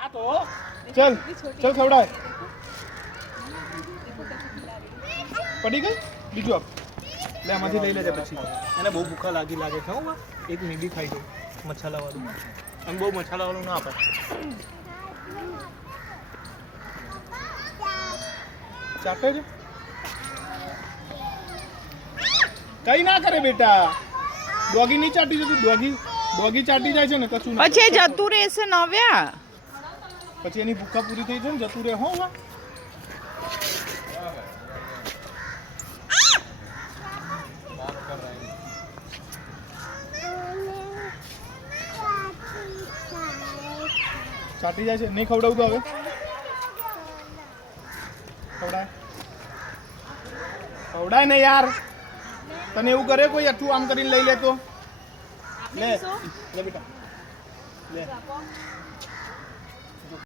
चल चल खवड़ा पड़ी गई बीजू आप ले आमाથી લઈ લેજે પછી એને બહુ ભૂખા લાગે છે હો એક મેગી ખાઈ દો મસાલા વાળું અને બહુ મસાલા વાળું ના અપાય ચાટે છે કઈ ના કરે બેટા ડોગી નહીં ચાટી જતું ડોગી ચાટી જાય છે ને કશું ના પછી જતું રહેશે નવ્યા પછી એની ભૂખા પૂરી થઈ જાય ને જતું રહે હો ચાટી જાય છે નહીં ખવડાવું તો હવે ખવડાય ને યાર તને એવું કરે કોઈ આટલું આમ કરીને લઈ લે તો લે લે બેટા લે